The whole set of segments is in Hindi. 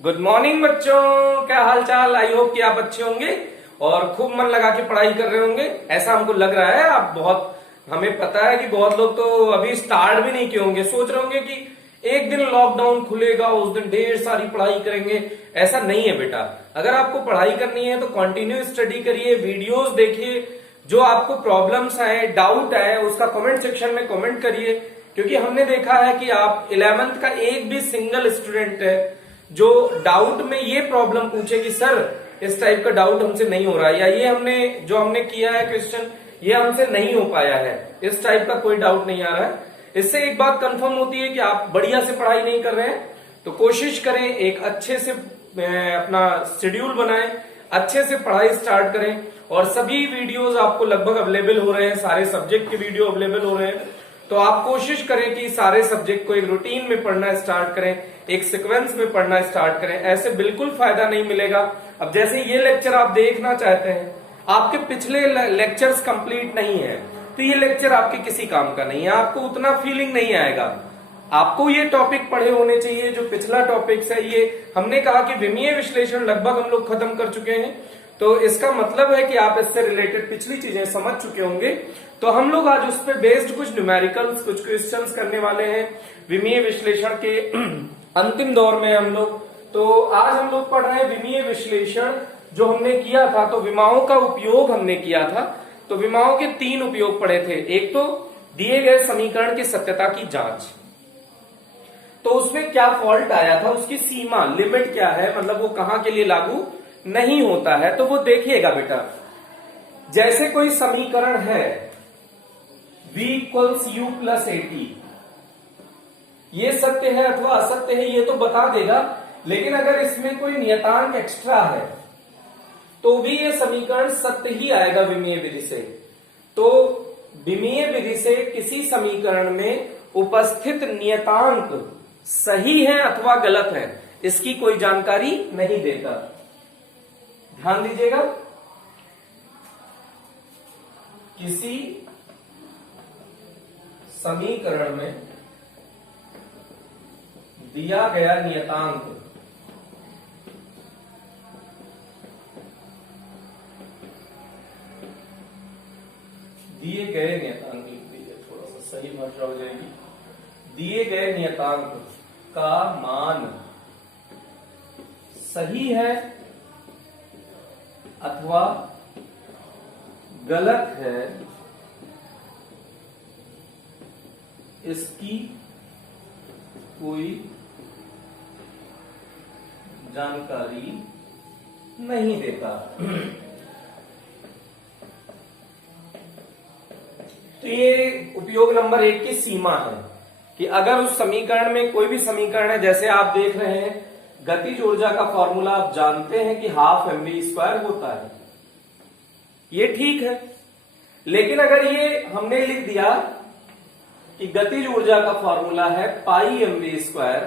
गुड मॉर्निंग बच्चों, क्या हाल चाल। आई होप कि आप अच्छे होंगे और खूब मन लगा के पढ़ाई कर रहे होंगे। ऐसा हमको लग रहा है। आप बहुत, हमें पता है कि बहुत लोग तो अभी स्टार्ट भी नहीं किए होंगे, सोच रहे होंगे कि एक दिन लॉकडाउन खुलेगा उस दिन ढेर सारी पढ़ाई करेंगे। ऐसा नहीं है बेटा। अगर आपको पढ़ाई करनी है तो कंटिन्यू स्टडी करिए, वीडियोस देखिए। जो आपको प्रॉब्लम्स आए, डाउट आए, उसका कमेंट सेक्शन में कमेंट करिए। क्योंकि हमने देखा है कि आप 11th का एक भी सिंगल स्टूडेंट है जो डाउट में ये प्रॉब्लम पूछे कि सर इस टाइप का डाउट हमसे नहीं हो रहा है, या ये हमने किया है क्वेश्चन ये हमसे नहीं हो पाया है, इस टाइप का कोई डाउट नहीं आ रहा है। इससे एक बात कंफर्म होती है कि आप बढ़िया से पढ़ाई नहीं कर रहे हैं। तो कोशिश करें एक अच्छे से अपना शेड्यूल बनाएं, अच्छे से पढ़ाई स्टार्ट करें। और सभी वीडियोस आपको लगभग अवेलेबल हो रहे हैं, सारे सब्जेक्ट के वीडियो अवेलेबल हो रहे हैं। तो आप कोशिश करें कि सारे सब्जेक्ट को एक रूटीन में पढ़ना स्टार्ट करें, एक सीक्वेंस में पढ़ना स्टार्ट करें। ऐसे बिल्कुल फायदा नहीं मिलेगा। अब जैसे ये लेक्चर आप देखना चाहते हैं, आपके पिछले लेक्चर्स कंप्लीट नहीं है तो ये लेक्चर आपके किसी काम का नहीं है, आपको उतना फीलिंग नहीं आएगा। आपको ये टॉपिक पढ़े होने चाहिए जो पिछला टॉपिक्स है। ये हमने कहा कि विमीय विश्लेषण लगभग हम लोग खत्म कर चुके हैं, तो इसका मतलब है कि आप इससे रिलेटेड पिछली चीजें समझ चुके होंगे। तो हम लोग आज उस पर बेस्ड कुछ न्यूमेरिकल्स, कुछ क्वेश्चंस करने वाले हैं विमीय विश्लेषण के अंतिम दौर में हम लोग। तो आज हम लोग पढ़ रहे हैं विमीय विश्लेषण जो हमने किया था। तो विमाओं का उपयोग हमने किया था। तो विमाओं के 3 उपयोग पढ़े थे। एक तो दिए गए समीकरण की सत्यता की जांच, तो उसमें क्या फॉल्ट आया था, उसकी सीमा लिमिट क्या है, मतलब वो कहां के लिए लागू नहीं होता है, तो वो देखिएगा बेटा। जैसे कोई समीकरण है v equals you plus eighty, ये सत्य है अथवा असत्य है ये तो बता देगा, लेकिन अगर इसमें कोई नियतांक एक्स्ट्रा है तो भी ये समीकरण सत्य ही आएगा विमीय विधि से। तो विमीय विधि से किसी समीकरण में उपस्थित नियतांक सही है अथवा गलत है इसकी कोई जानकारी नहीं देता। ध्यान दीजिएगा, किसी समीकरण में दिया गया नियतांक दिए गए नियतांक लिख दीजिए, थोड़ा सा सही भाषा हो जाएगी। दिए गए नियतांक का मान सही है अथवा गलत है इसकी कोई जानकारी नहीं देता। तो ये उपयोग नंबर 1 की सीमा है कि अगर उस समीकरण में कोई भी समीकरण है, जैसे आप देख रहे हैं गतिज ऊर्जा का फॉर्मूला आप जानते हैं कि ½ mv² होता है, ये ठीक है। लेकिन अगर ये हमने लिख दिया कि गतिज ऊर्जा का फॉर्मूला है πmv²,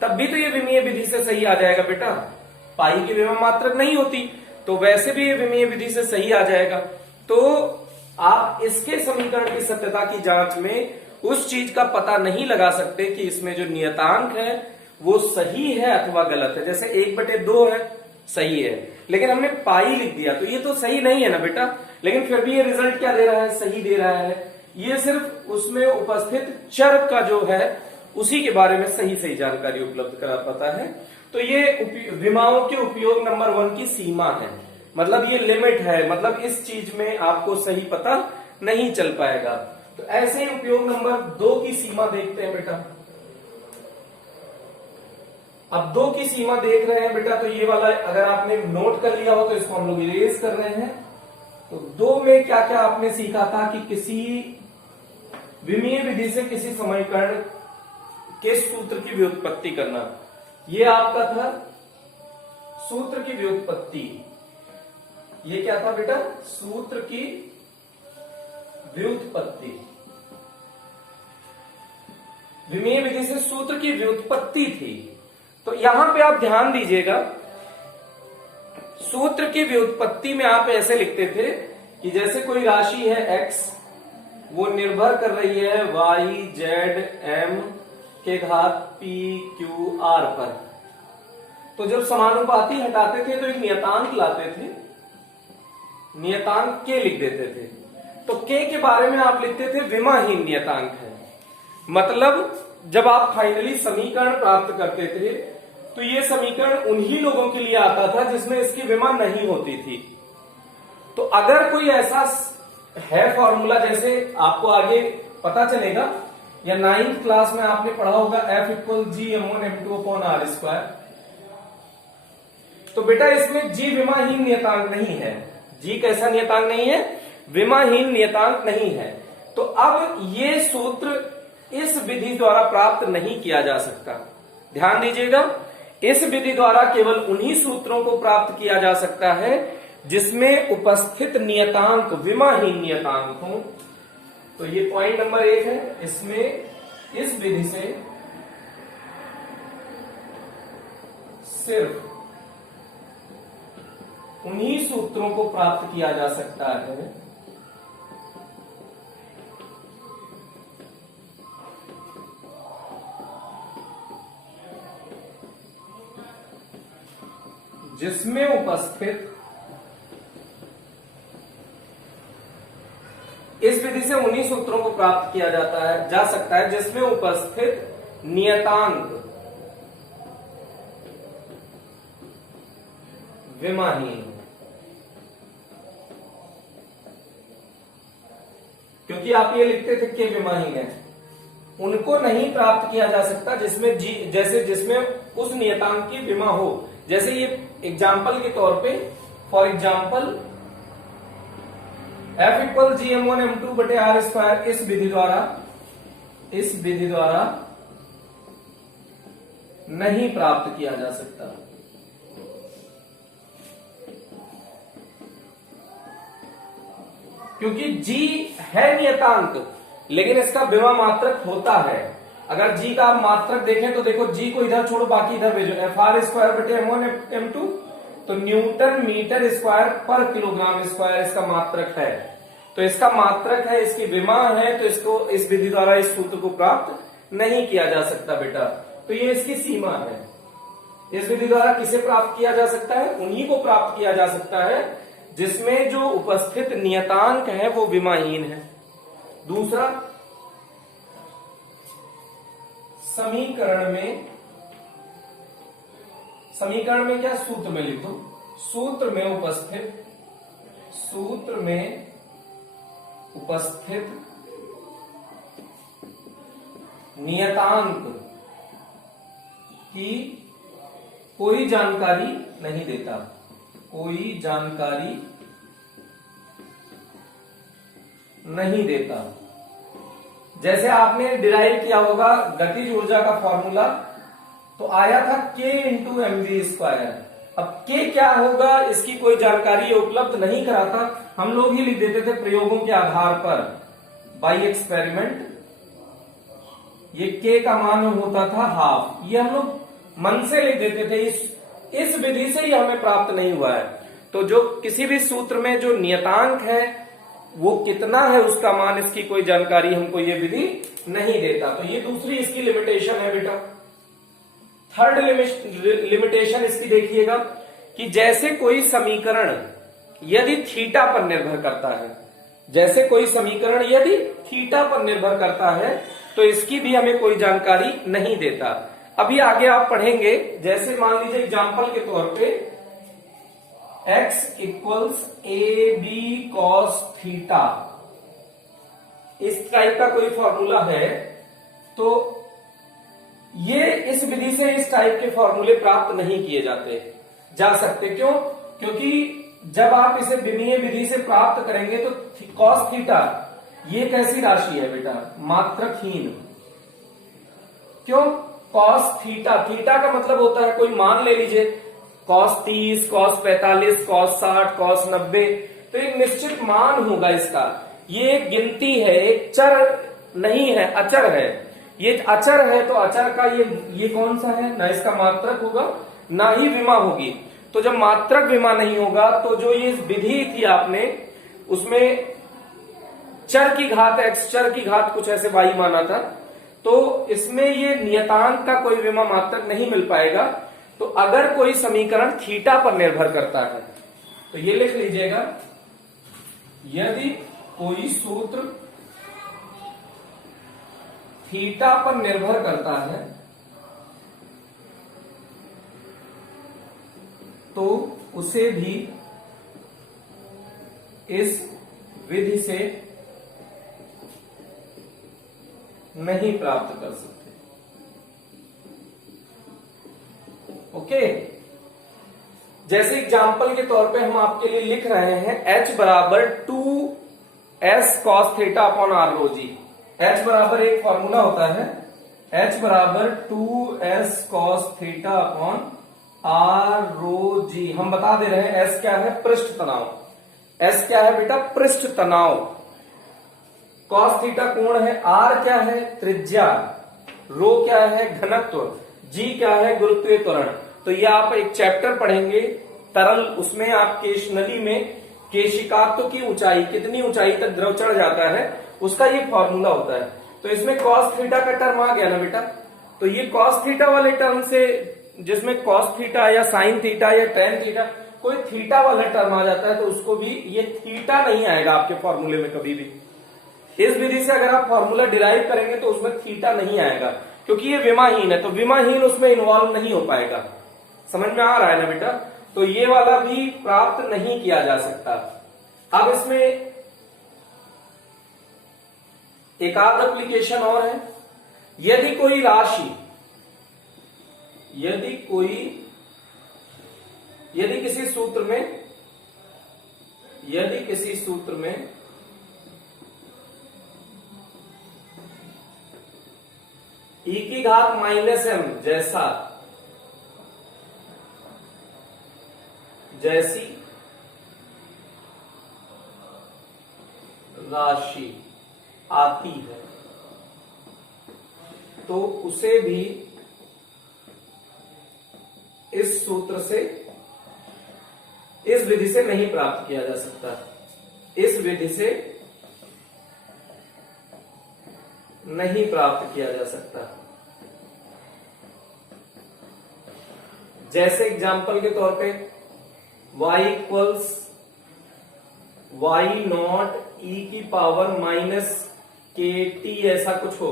तब भी तो ये विमीय विधि से सही आ जाएगा बेटा। पाई की विभव मात्रक नहीं होती तो वैसे भी ये विमीय विधि से सही आ जाएगा। तो आप इसके समीकरण की सत्यता की जांच में उस चीज का पता नहीं लगा सकते कि इसमें जो नियतांक है वो सही है अथवा गलत है। जैसे 1/2 है, सही है, लेकिन हमने पाई लिख दिया तो ये तो सही नहीं है ना बेटा। लेकिन फिर भी ये रिजल्ट क्या दे रहा है, सही दे रहा है। ये सिर्फ उसमें उपस्थित चर का जो है उसी के बारे में सही सही जानकारी उपलब्ध करा पाता है। तो ये विमाओं के उपयोग नंबर 1 की सीमा है, मतलब ये लिमिट है, मतलब इस चीज में आपको सही पता नहीं चल पाएगा। तो ऐसे ही उपयोग नंबर 2 की सीमा देखते हैं बेटा। अब 2 की सीमा देख रहे हैं बेटा, तो ये वाला अगर आपने नोट कर लिया हो तो इसको हम लोग इरेज कर रहे हैं। तो 2 में क्या क्या आपने सीखा था कि किसी विमीय विधि से किसी समीकरण के सूत्र की व्युत्पत्ति करना, ये आपका था सूत्र की व्युत्पत्ति। ये क्या था बेटा, सूत्र की व्युत्पत्ति। विमीय विधि से सूत्र की व्युत्पत्ति थी। तो यहां पे आप ध्यान दीजिएगा, सूत्र की व्युत्पत्ति में आप ऐसे लिखते थे कि जैसे कोई राशि है x, वो निर्भर कर रही है y, z, m के घात p, q, r पर। तो जब समानुपाती हटाते थे तो एक नियतांक लाते थे, नियतांक के लिख देते थे। तो के के बारे में आप लिखते थे विमाहीन नियतांक है। मतलब जब आप फाइनली समीकरण प्राप्त करते थे तो ये समीकरण उन्हीं लोगों के लिए आता था जिसमें इसकी विमा नहीं होती थी। तो अगर कोई ऐसा है फॉर्मूला, जैसे आपको आगे पता चलेगा या 9th क्लास में आपने पढ़ा होगा F इक्वल Gm1m2/r²। तो बेटा इसमें G विमाहीन नियतांक नहीं है। G कैसा नियतांक नहीं है? विमाहीन नियतांक नहीं है। तो अब ये सूत्र इस विधि द्वारा प्राप्त नहीं किया जा सकता। ध्यान दीजिएगा, इस विधि द्वारा केवल उन्हीं सूत्रों को प्राप्त किया जा सकता है जिसमें उपस्थित नियतांक विमाहीन नियतांक हो। तो ये पॉइंट नंबर 1 है। इसमें इस विधि से सिर्फ उन्हीं सूत्रों को प्राप्त किया जा सकता है जिसमें उपस्थित, इस विधि से उन्हीं सूत्रों को प्राप्त किया जा सकता है जिसमें उपस्थित नियतांक विमाहीन। क्योंकि आप ये लिखते थे कि विमाहीन है, उनको नहीं प्राप्त किया जा सकता जिसमें जिसमें उस नियतांक की विमा हो। जैसे ये एग्जाम्पल के तौर पे, for example F equal Gm1m2/r², इस विधि द्वारा नहीं प्राप्त किया जा सकता। क्योंकि G है नियतांक, लेकिन इसका विमा मात्रक होता है। अगर G का आप मात्रक देखें तो देखो, G को इधर छोड़ो, बाकी इधर भेजो, Fr²/m1m2, तो न्यूटन मीटर स्क्वायर पर किलोग्राम स्क्वायर इसका मात्रक है। तो इसका मात्रक है, इसकी विमा है, तो इसको इस विधि द्वारा इस सूत्र को प्राप्त नहीं किया जा सकता बेटा। तो ये इसकी सीमा है। इस विधि द्वारा किसे प्राप्त किया जा सकता है? उन्हीं को प्राप्त किया जा सकता है जिसमें जो उपस्थित नियतांक है वो विमाहीन है। दूसरा, समीकरण में क्या, सूत्र में लिख दो, सूत्र में उपस्थित नियतांक की कोई जानकारी नहीं देता, कोई जानकारी नहीं देता। जैसे आपने डिराइव किया होगा गतिज ऊर्जा का फॉर्मूला, तो आया था K × mv²। अब K क्या होगा इसकी कोई जानकारी उपलब्ध नहीं कराता, हम लोग ही लिख देते थे प्रयोगों के आधार पर, बाई एक्सपेरिमेंट। ये K का मान होता था ½ ये हम लोग मन से लिख देते थे। इस विधि से ही हमें प्राप्त नहीं हुआ है। तो जो किसी भी सूत्र में जो नियतांक है वो कितना है उसका मान, इसकी कोई जानकारी हमको ये विधि नहीं देता। तो ये दूसरी इसकी लिमिटेशन है बेटा। थर्ड लिमिटेशन इसकी देखिएगा कि जैसे कोई समीकरण यदि थीटा पर निर्भर करता है, जैसे कोई समीकरण यदि थीटा पर निर्भर करता है तो इसकी भी हमें कोई जानकारी नहीं देता। अभी आगे आप पढ़ेंगे, जैसे मान लीजिए एग्जांपल के तौर पे x equals AB cos theta, इस टाइप का कोई फॉर्मूला है, तो ये इस विधि से इस टाइप के फॉर्मूले प्राप्त नहीं किए जा सकते। क्यों? क्योंकि जब आप इसे विमीय विधि से प्राप्त करेंगे तो cos थीटा ये कैसी राशि है बेटा? मात्रकहीन। क्यों? cos थीटा, थीटा का मतलब होता है कोई मान ले लीजिए cos 30, cos 45, cos 60, cos 90, तो एक निश्चित मान होगा इसका। ये एक गिनती है, एक चर नहीं है, अचर है। ये अचर है तो अचर का ये कौन सा है? ना इसका मात्रक होगा ना ही विमा होगी। तो जब मात्रक विमा नहीं होगा तो जो ये विधि थी आपने उसमें चर की घात x, चर की घात कुछ ऐसे y माना था, तो इसमें ये नियतांक का कोई विमा मात्रक नहीं मिल पाएगा। तो अगर कोई समीकरण थीटा पर निर्भर करता है तो ये लिख लीजिएगा, यदि कोई सूत्र थीटा पर निर्भर करता है तो उसे भी इस विधि से नहीं प्राप्त कर सकते। ओके, जैसे एग्जाम्पल के तौर पे हम आपके लिए लिख रहे हैं h बराबर 2s cos theta upon r रो जी। h बराबर एक फॉर्मूला होता है, h बराबर 2s cos theta upon r रो जी। हम बता दे रहे हैं s क्या है, पृष्ठ तनाव। s क्या है बेटा, पृष्ठ तनाव। cos थीटा कोण है, r क्या है, त्रिज्या, रो क्या है, घनत्व, g क्या है, गुरुत्वीय त्वरण। तो ये आप एक चैप्टर पढ़ेंगे तरल, उसमें आप केश नली में केशिकात्व की ऊंचाई, कितनी ऊंचाई तक द्रव चढ़ जाता है, उसका ये फॉर्मूला होता है। तो इसमें cos थीटा का टर्म आ गया ना बेटा, तो ये cos थीटा वाले टर्म से, जिसमें cos थीटा या sin थीटा या tan थीटा, कोई थीटा वाला टर्म आ जाता है तो उसको भी, ये थीटा नहीं आएगा आपके फॉर्मूले में कभी भी। इस विधि से अगर आप फॉर्मूला डिराइव करेंगे तो उसमें थीटा नहीं आएगा, क्योंकि ये विमाहीन है, तो विमाहीन उसमें इन्वॉल्व नहीं हो पाएगा। समझ में आ रहा है ना बेटा, तो ये वाला भी प्राप्त नहीं किया जा सकता। अब इसमें एक आध एप्लीकेशन और है, यदि कोई राशि, यदि किसी सूत्र में e की घात -m जैसी राशि आती है तो उसे भी इस सूत्र से, इस विधि से नहीं प्राप्त किया जा सकता। इस विधि से नहीं प्राप्त किया जा सकता। जैसे एग्जाम्पल के तौर पे y equals y not e की पावर -kt ऐसा कुछ हो,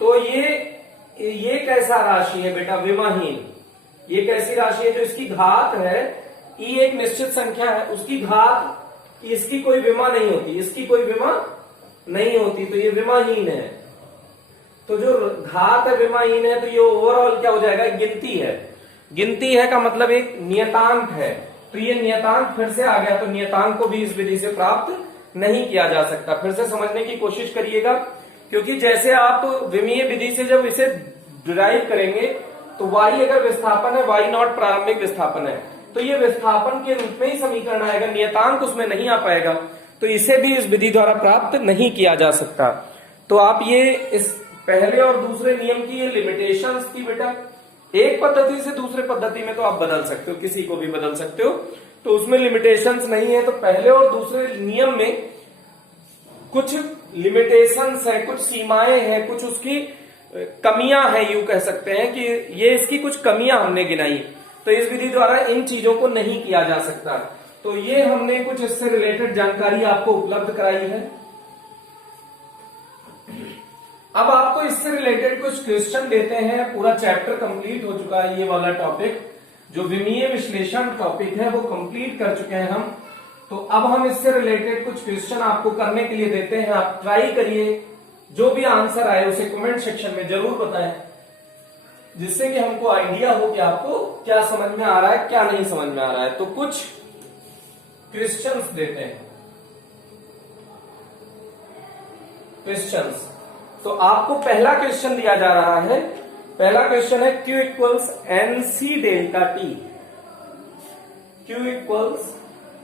तो ये कैसा राशि है बेटा, विमाहीन। ये कैसी राशि है, जो इसकी घात है, e एक निश्चित संख्या है, उसकी घात, इसकी कोई विमा नहीं होती, इसकी कोई विमा नहीं होती, तो ये विमाहीन है। तो जो घात है विमाहीन है, तो ये ओवरऑल क्या हो जाएगा, गिनती है। गिनती है का मतलब एक नियतांक है, तो ये नियतांक फिर से आ गया, तो नियतांक को भी इस विधि से प्राप्त नहीं किया जा सकता। फिर से समझने की कोशिश करिएगा, क्योंकि जैसे आप विमीय विधि से जब इसे डिराइव करेंगे तो y अगर विस्थापन है, y नॉट प्रारंभिक विस्थापन है, तो ये विस्थापन के रूप में ही समीकरण आएगा, नियतांक उसमें नहीं आ पाएगा, तो इसे भी इस विधि द्वारा प्राप्त नहीं किया जा सकता। तो आप ये इस पहले और दूसरे नियम की ये लिमिटेशंस थी बेटा। एक पद्धति से दूसरे पद्धति में तो आप बदल सकते हो, किसी को भी बदल सकते हो, तो उसमें लिमिटेशंस नहीं है। तो पहले और दूसरे नियम में कुछ लिमिटेशंस है, कुछ सीमाएं हैं, कुछ उसकी कमियां हैं, यूं कह सकते हैं कि ये इसकी कुछ कमियां हमने गिनाई, तो इस विधि द्वारा इन चीजों को नहीं किया जा सकता। तो ये हमने कुछ इससे रिलेटेड जानकारी आपको उपलब्ध कराई है। अब आपको इससे रिलेटेड कुछ क्वेश्चन देते हैं। पूरा चैप्टर कंप्लीट हो चुका है, ये वाला टॉपिक जो विमीय विश्लेषण टॉपिक है वो कंप्लीट कर चुके हैं हम। तो अब हम इससे रिलेटेड कुछ क्वेश्चन आपको करने के लिए देते हैं, आप ट्राई करिए, जो भी आंसर आए उसे कमेंट सेक्शन में जरूर बताएं, जिससे कि हमको आइडिया हो कि आपको क्या समझ में आ रहा है, क्या नहीं समझ में आ रहा है। तो कुछ क्वेश्चंस देते हैं, क्वेश्चंस। तो आपको पहला क्वेश्चन दिया जा रहा है, पहला क्वेश्चन है Q equals NC delta T। Q equals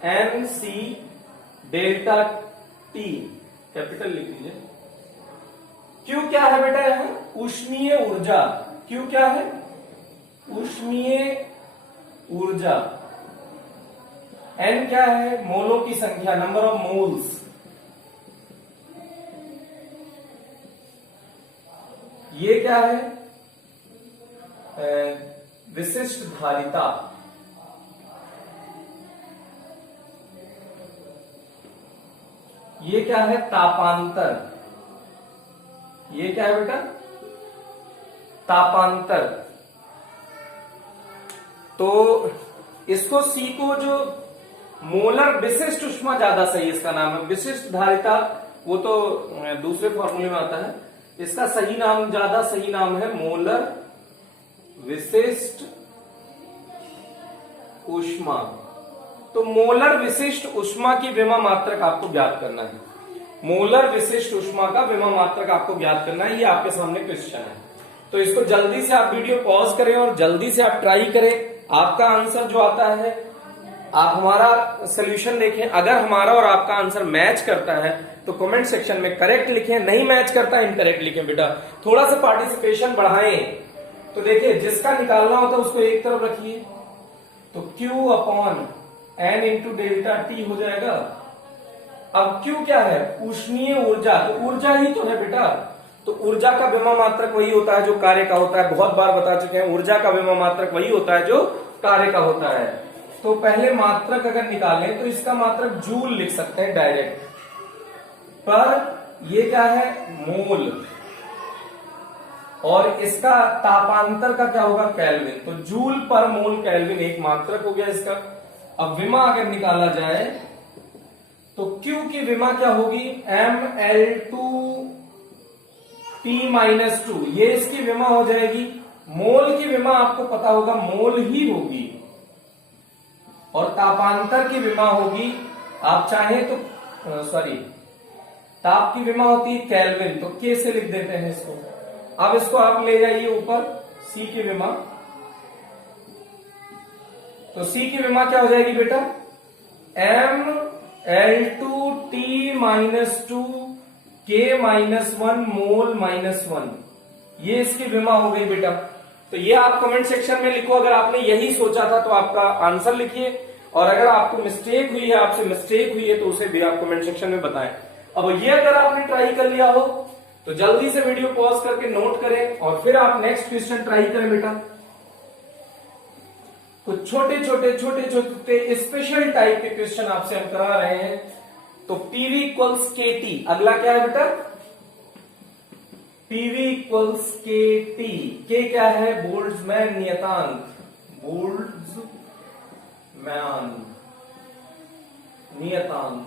NC delta T, capital लिख लीजिए। Q क्या है बेटा, यहां ऊष्मीय ऊर्जा। Q क्या है, ऊष्मीय ऊर्जा। N क्या है, मोलों की संख्या, नंबर ऑफ मोल्स। ये क्या है, विशिष्ट धारिता, ये क्या है? तापांतर। ये क्या है बेटा? तापांतर। तो इसको सी को जो मोलर विशिष्ट उष्मा ज्यादा सही इसका नाम है। विशिष्ट धारिता वो तो दूसरे फॉर्मूले में आता है, इसका सही नाम, ज्यादा सही नाम है मोलर विशिष्ट ऊष्मा। तो मोलर विशिष्ट ऊष्मा की विमा मात्रक आपको ज्ञात करना है। मोलर विशिष्ट ऊष्मा का विमा मात्रक आपको ज्ञात करना है। ये आपके सामने क्वेश्चन है, तो इसको जल्दी से आप वीडियो पॉज करें और जल्दी से आप ट्राई करें। आपका आंसर जो आता है, आप हमारा सोल्यूशन देखें, अगर हमारा और आपका आंसर मैच करता है तो कमेंट सेक्शन में करेक्ट लिखें, नहीं मैच करता है इनकरेक्ट लिखें। बेटा थोड़ा सा पार्टिसिपेशन बढ़ाएं। तो देखिए, जिसका निकालना होता है उसको एक तरफ रखिए, तो Q upon N into delta T हो जाएगा। अब Q क्या है? उष्णीय ऊर्जा, तो ऊर्जा ही तो है बेटा। तो ऊर्जा का विमा मात्रक वही होता है जो कार्य का होता है। बहुत बार बता चुके हैं, ऊर्जा का विमा मात्रक वही होता है जो कार्य का होता है। तो पहले मात्रक अगर निकालें तो इसका मात्रक जूल लिख सकते हैं डायरेक्ट, पर ये क्या है? मोल। और इसका तापांतर का क्या होगा? केल्विन। तो जूल पर मोल केल्विन एक मात्रक हो गया इसका। अब विमा अगर निकाला जाए तो Q की विमा क्या होगी? Ml2T-2, ये इसकी विमा हो जाएगी। मोल की विमा आपको पता होगा मोल ही होगी, और तापांतर की विमा होगी, आप चाहें तो ताप की विमा होती है केल्विन, तो K से लिख देते हैं इसको। अब इसको आप ले जाइए ऊपर, C की विमा। तो C की विमा क्या हो जाएगी बेटा? Ml2T-2 K-1 मोल -1, ये इसकी विमा हो गई बेटा। तो ये आप कमेंट सेक्शन में लिखो, अगर आपने यही सोचा था तो आपका आंसर लिखिए, और अगर आपको मिस्टेक हुई है, आपसे मिस्टेक हुई है, तो उसे भी आप कमेंट सेक्शन में बताएं। अब ये अगर आपने ट्राई कर लिया हो तो जल्दी से वीडियो पॉज करके नोट करें और फिर आप नेक्स्ट क्वेश्चन ट्राई करें बेटा। कुछ छोटे छोटे स्पेशल टाइप के क्वेश्चन आपसे हम करा रहे हैं। तो पीवी इक्वल्स के टी, अगला क्या है बेटा? पीवी इक्वल्स के टी। के क्या है? बोल्ट्जमैन नियतांक, बोल्ट्जमैन नियतांक।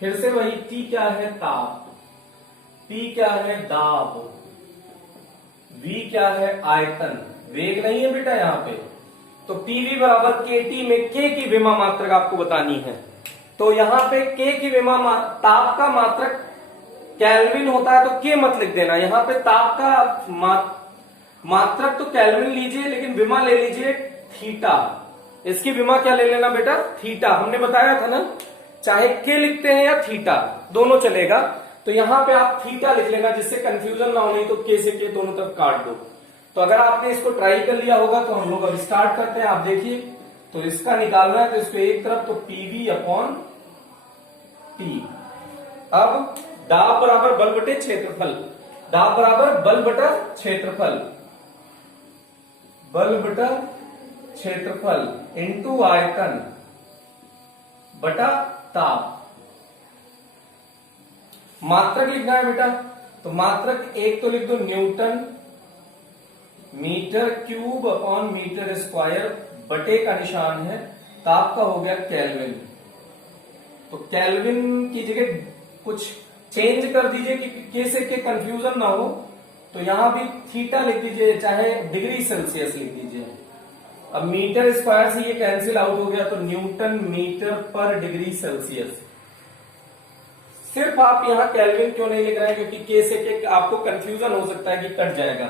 फिर से वही, टी क्या है? ताप। पी क्या है? दाब। वी क्या है? आयतन। वेग नहीं है बेटा यहाँ पे। तो पीवी बराबर के टी में के की विमा मात्रक आपको बतानी है। तो यहाँ पे के की विमा, ताप का मात्रक केल्विन होता है, तो के मत लिख देना। यहाँ पे ताप का मात्रक तो केल्विन लीजिए, लेकिन विमा ले लीजिए थीटा। इसकी विमा क्या ले लेना बेटा? थीटा। हमने बताया था ना, चाहे के लिखते हैं या थीटा, दोनों चलेगा। तो यहां पे आप थीटा लिख लेना, जिससे कंफ्यूजन ना हो, नहीं तो के से के दोनों तरफ काट दो। तो अगर आपने इसको ट्राई कर लिया होगा तो हम लोग अब स्टार्ट करते हैं। आप देखिए, तो इसका निकालना है, तो इसको एक तरफ, तो पीवी अपॉन टी। अब दाब बराबर बल बटे क्षेत्रफल, दाब बराबर बल बटा क्षेत्रफल, बल बटा क्षेत्रफल इंटू आयतन बटा ताप। मात्रक लिखना है बेटा, तो मात्रक एक तो लिख दो newton metre cube upon metre square, बटे का निशान है, ताप का हो गया केल्विन। तो केल्विन की जगह कुछ चेंज कर दीजिए कि के से के कंफ्यूजन ना हो। तो यहां भी थीटा लिख दीजिए, चाहे डिग्री सेल्सियस लिख दीजिए। अब मीटर स्क्वायर से ये कैंसिल आउट हो गया, तो न्यूटन मीटर पर डिग्री सेल्सियस। सिर्फ आप यहाँ केल्विन क्यों नहीं लिख रहे हैं? क्योंकि के से के आपको कंफ्यूजन हो सकता है कि कट जाएगा।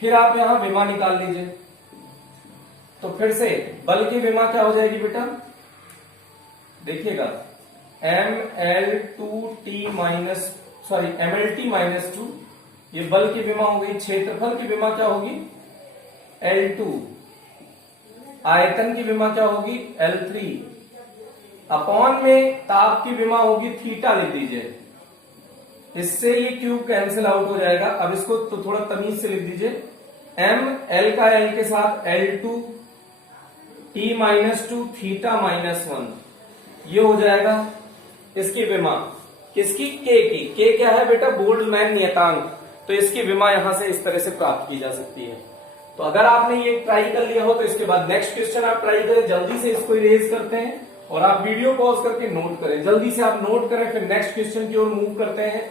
फिर आप यहां विमा निकाल लीजिए। तो फिर से बल की विमा क्या हो जाएगी बेटा? देखिएगा, MLT-2, ये बल की विमा हो गई। क्षेत्रफल की विमा क्या होगी? L2। आयतन की विमा क्या होगी? L3। अपॉन में ताप की विमा होगी थीटा, लिख दीजिए। इससे ये क्यूब कैंसिल आउट हो जाएगा। अब इसको तो थोड़ा तमीज से लिख दीजिए, m l का l के साथ L2 t -2 थीटा -1 ये हो जाएगा इसकी विमा किसकी k की। k क्या है बेटा बोल्ट्जमैन नियतांक, तो इसकी विमा यहां से इस तरह से प्राप्त की जा सकती है। तो अगर आपने ये ट्राई कर लिया हो तो इसके बाद नेक्स्ट क्वेश्चन आप ट्राई करें, जल्दी से इसको इरेज करते हैं और आप वीडियो पॉज करके नोट करें, जल्दी से आप नोट करें, फिर नेक्स्ट क्वेश्चन की ओर मूव करते हैं।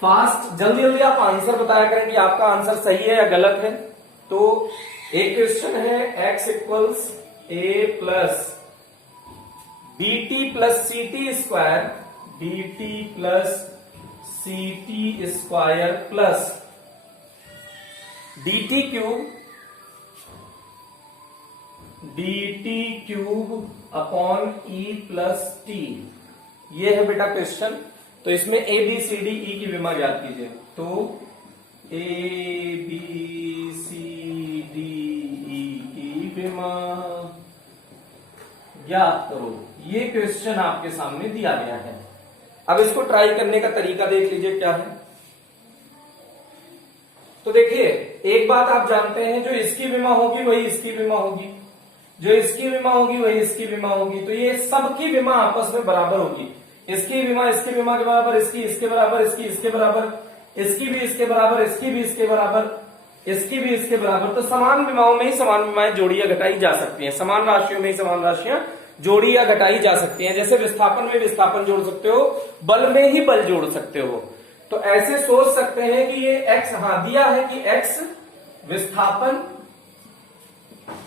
फास्ट जल्दी जल्दी आप आंसर बताया करें कि आपका आंसर सही है या गलत है। तो एक क्वेश्चन है x equals a plus bt plus ct square dt plus ct square plus dt cube upon e plus T, ये है बेटा क्वेश्चन। तो इसमें a b c d e की विमा ज्ञात कीजिए। तो a b c d e की विमा ज्ञात करो, ये क्वेश्चन आपके सामने दिया गया है। अब इसको ट्राई करने का तरीका देख लीजिए क्या है। तो देखिए एक बात आप जानते हैं, जो इसकी विमा होगी वही इसकी विमा होगी, जो इसकी विमा होगी वही इसकी विमा होगी, तो ये सबकी विमा आपस में बराबर होगी। इसकी विमा इसके विमा के बराबर, इसकी इसके बराबर, इसकी इसके बराबर, इसकी भी इसके बराबर, इसकी भी इसके बराबर, इसकी भी इसके बराबर। तो समान विमाओं में ही समान विमाएं जोड़ी या घटाई जा सकती हैं, समान राशियों में ही समान राशियां जोड़ी या घटाई जा सकती हैं। जैसे विस्थापन में विस्थापन जोड़ सकते हो, बल में ही बल जोड़ सकते हो। तो ऐसे सोच सकते हैं कि ये x, हाँ दिया है कि x विस्थापन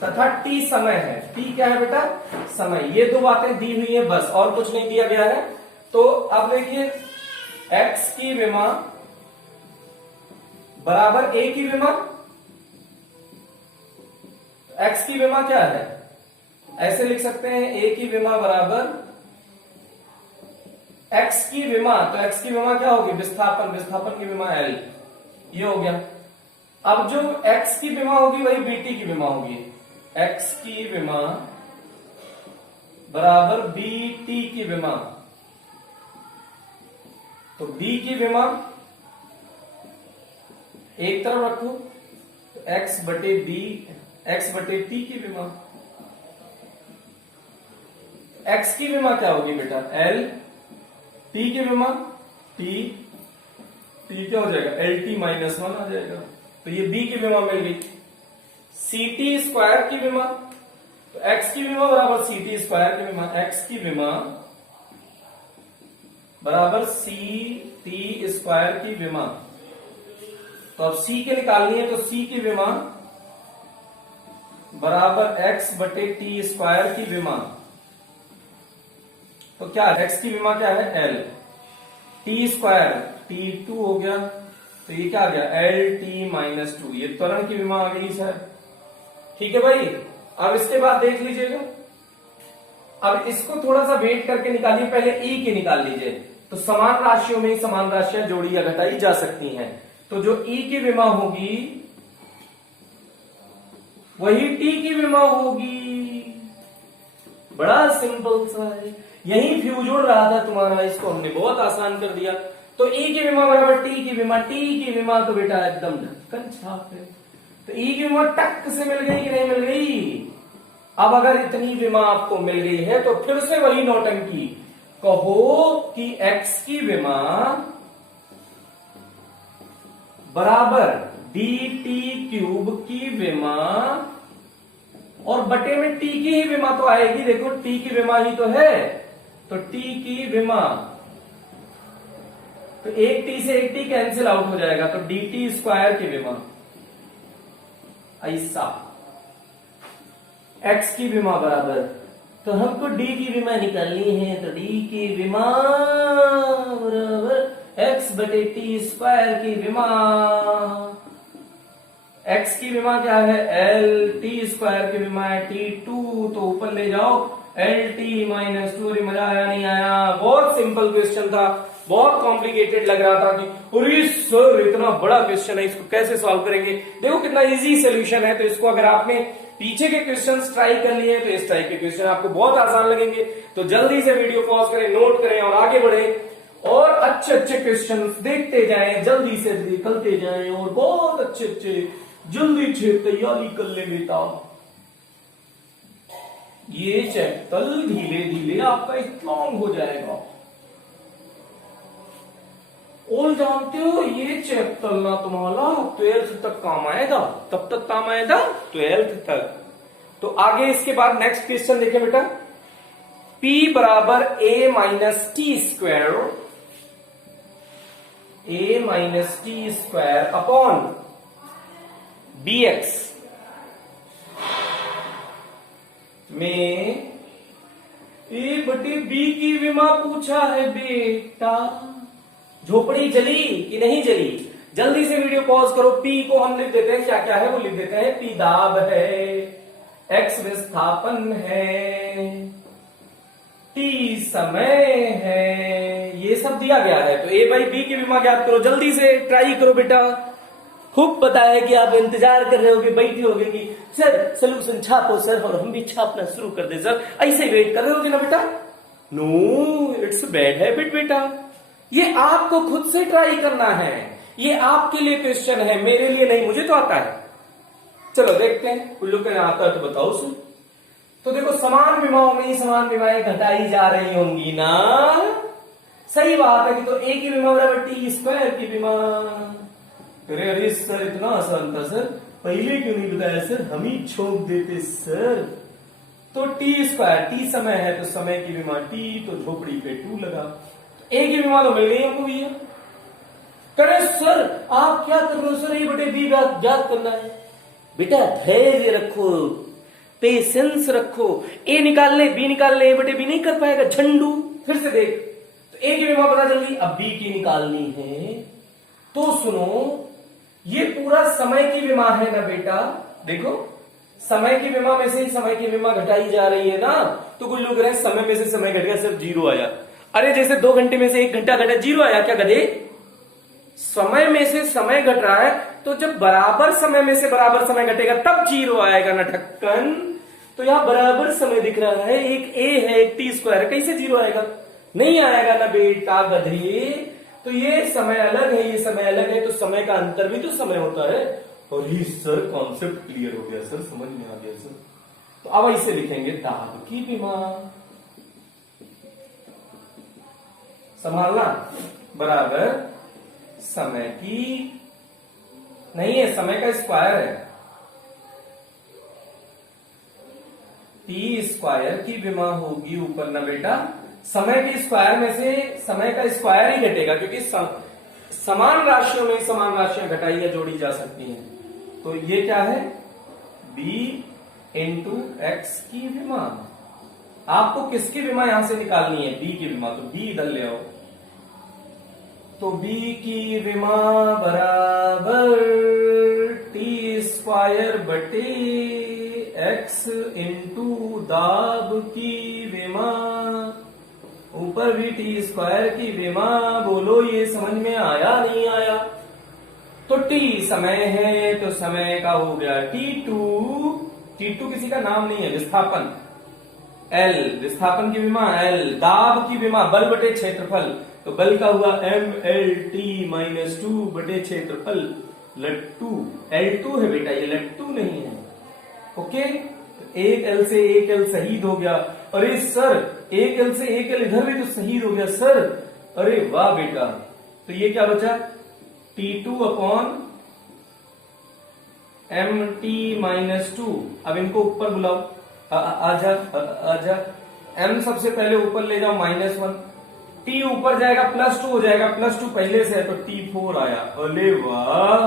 तथा t समय है। t क्या है बेटा समय, ये दो बातें दी हुई है बस, और कुछ नहीं दिया गया है। तो अब देखिए x की विमा बराबर a की विमा, x की विमा क्या है, ऐसे लिख सकते हैं a की विमा बराबर x की विमा, तो x की विमा क्या होगी विस्थापन, विस्थापन की विमा L, ये हो गया। अब जो x की विमा होगी वही bt की विमा होगी, x की विमा बराबर bt की विमा। तो b की विमा एक तरफ रखो, तो x बटे b, x बटे t की विमा। x की विमा क्या होगी बेटा L, t की विमा t क्या हो जाएगा LT -1 आ जाएगा। तो ये b की विमा मिल गई। ct स्क्वायर की विमा, तो x की विमा बराबर ct स्क्वायर की विमा, x की विमा बराबर ct स्क्वायर की विमा। तो अब c के निकालनी है, तो c की विमा बराबर x बटे t स्क्वायर की विमा। तो क्या x की विमा क्या है L, t स्क्वायर T2 हो गया, तो ये क्या आ गया LT -2, ये त्वरण की विमा आ गई सर। ठीक है भाई, अब इसके बाद देख लीजिएगा, अब इसको थोड़ा सा वेट करके निकालिए, पहले E की निकाल लीजिए। तो समान राशियों में ही समान राशियां जोड़ी या घटाई जा सकती हैं। तो जो E की विमा होगी वही T की विमा होगी, बड़ा सिंपल सा है, यही फ्यूज उड़ रहा था तुम्हारा, इसको हमने बहुत आसान कर दिया। तो E की विमा बराबर T की विमा, T की विमा तो बेटा एकदम ढक्कन छाप है। तो E की विमा टक से मिल गई कि नहीं मिल गई। अब अगर इतनी विमा आपको मिल गई है तो फिर से वही नौटंकी, कहो कि x की विमा बराबर dt क्यूब की विमा, और बटे में t की ही विमा तो आएगी, देखो t की विमा ही तो है, तो t की विमा, तो एक t से एक t कैंसिल आउट हो जाएगा, तो dt स्क्वायर की विमा। ऐसा x की विमा बराबर, तो हमको d की विमा निकालनी है, तो d की विमा बराबर x बटे t स्क्वायर की विमा। x की विमा क्या है L, t स्क्वायर की विमा है T2, तो ऊपर ले जाओ LT -2। मजा आया नहीं आया? बहुत सिंपल क्वेश्चन था, बहुत कॉम्प्लिकेटेड लग रहा था कि अरे सर इतना बड़ा क्वेश्चन है, इसको कैसे सॉल्व करेंगे। देखो कितना इजी सोल्यूशन है। तो इसको अगर आपने पीछे के क्वेश्चंस ट्राई कर लिए तो इस टाइप के क्वेश्चन आपको बहुत आसान लगेंगे। तो जल्दी से वीडियो पॉज करें, नोट करें और आगे बढ़े और अच्छे अच्छे क्वेश्चंस देखते जाएं, जल्दी से निकलते जाएं और बहुत अच्छे अच्छे जल्दी से तैयारी कर ले बेटा। ये चैप्टर धीरे धीरे आपका स्ट्रॉन्ग हो जाएगा। और जानते हो ये चैप्टर ना तुम्हारा 12th तक काम आएगा। तब तक काम आएगा 12th तक। तो आगे इसके बाद नेक्स्ट क्वेश्चन देखिए बेटा, P बराबर a minus T square, a minus T square upon bx में a बटे b की विमा पूछा है बेटा। झोपड़ी जली कि नहीं जली? जल्दी से वीडियो पॉज करो। P को हम लिख देते हैं, क्या क्या है वो लिख देते हैं। P दाब है, X विस्थापन है, T समय है, ये सब दिया गया है। तो A बाई B की विमा ज्ञात करो। जल्दी से ट्राई करो बेटा। खूब पता है कि आप इंतजार कर रहे हो कि बैठे होगे कि सर सोल्यूशन छापो सर, और हम भी छापना शुरू कर दे सर। ऐसे वेट कर रहे होगे ना बेटा। नो, इट्स बैड हैबिट बेटा। ये आपको खुद से ट्राई करना है। ये आपके लिए क्वेश्चन है, मेरे लिए नहीं। मुझे तो आता है। चलो देखते हैं, उल्लू के आता है तो बताओ सर। तो देखो, समान विमाओं में ही समान विमाएं घटाई जा रही होंगी ना। सही बात है कि तो ए की विमा बराबर टी स्क्वायर की विमा। अरे सर इतना आसान था सर, पहले क्यों नहीं बताया सर? हम ही छोड़ देते सर। तो टी स्क्वायर, टी समय है तो समय की विमा टी, तो झोपड़ी पे 2 लगा। तो ए की विमा तो मिल गई हमको भैया। करे सर आप क्या कर रहे हो सर? ए बटे बी याद करना है बेटा। धैर्य रखो, पेशेंस रखो। ए निकाल ले, बी निकाल ले, ए बटे बी नहीं कर पाएगा झंडू। फिर से देख, तो ए की विमा पता चल गई, अब बी की निकालनी है। तो सुनो, ये पूरा समय की विमा है ना बेटा। देखो, समय की विमा में से ही समय की विमा घटाई जा रही है ना। तो कुछ लोग रहे समय में से समय घट गया, सिर्फ 0 आया। अरे जैसे 2 घंटे में से 1 घंटा घटा, 0 आया क्या गधे? समय में से समय घट रहा है, तो जब बराबर समय में से बराबर समय घटेगा तब 0 आएगा ना ढक्कन। तो यहां बराबर समय दिख रहा है, एक ए है एक टी स्क्वायर, कैसे 0 आएगा? नहीं आएगा ना बेटा गधे। तो ये समय अलग है, ये समय अलग है, तो समय का अंतर भी तो समय होता है। और ये सर कॉन्सेप्ट क्लियर हो गया सर, समझ में आ गया सर। तो अब इसे लिखेंगे दाब की विमा। संभालना, बराबर समय की नहीं है, समय का स्क्वायर है। टी स्क्वायर की विमा होगी ऊपर ना बेटा। समय के स्क्वायर में से समय का स्क्वायर ही घटेगा, क्योंकि समान राशियों में समान राशियां घटाई या जोड़ी जा सकती हैं। तो ये क्या है? b इंटू एक्स की विमा। आपको किसकी विमा यहां से निकालनी है? b की विमा। तो b इधर ले आओ। तो b की विमा बराबर टी स्क्वायर बटे एक्स इंटू दाब की विमा, ऊपर भी टी स्क्वायर की विमा। बोलो ये समझ में आया नहीं आया? तो टी समय है तो समय का हो गया T2। T2 किसी का नाम नहीं है, विस्थापन। L विस्थापन की विमा L, दाब की विमा बल बटे क्षेत्रफल, तो बल का हुआ MLT माइनस 2 बटे क्षेत्रफल लट्टू। L2 है बेटा, ये लट्टू नहीं है। ओके, एक L से एक L शहीद हो गया। अरे सर एक L से एक L इधर भी तो शहीद हो गया सर। अरे वाह बेटा। तो ये क्या बचा? T2 upon MT minus 2। अब इनको ऊपर बुलाओ, आजा आजा। M सबसे पहले ऊपर ले जाओ -1, T ऊपर जाएगा +2 हो जाएगा, +2 पहले से है तो T4 आया। अरे वाह,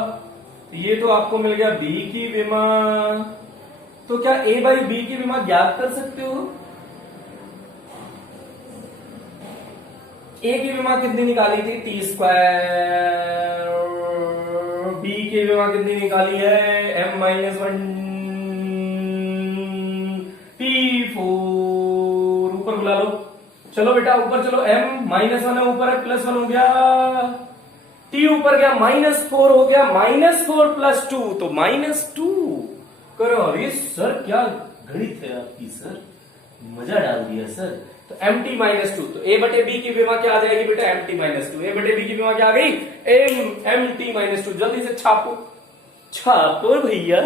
ये तो आपको मिल गया B की विमा। तो क्या A बाई B की विमा ज्ञात कर सकते हो? A की विमा कितनी निकाली थी? T square. B की विमा कितनी निकाली है? M-1 T4। ऊपर बुला लो, चलो बेटा ऊपर चलो। M-1 है, ऊपर है, +1 हो गया। T ऊपर गया, -4 हो गया, -4 + 2 तो -2 करो। अरे सर क्या गणित है आपकी सर, मजा डाल दिया सर। तो MT -2, तो A बटे B की विमा क्या आ जाएगी बेटा? MT -2। A बटे B की विमा क्या आ गई? MT -2। जल्दी से छापो, छापो भैया।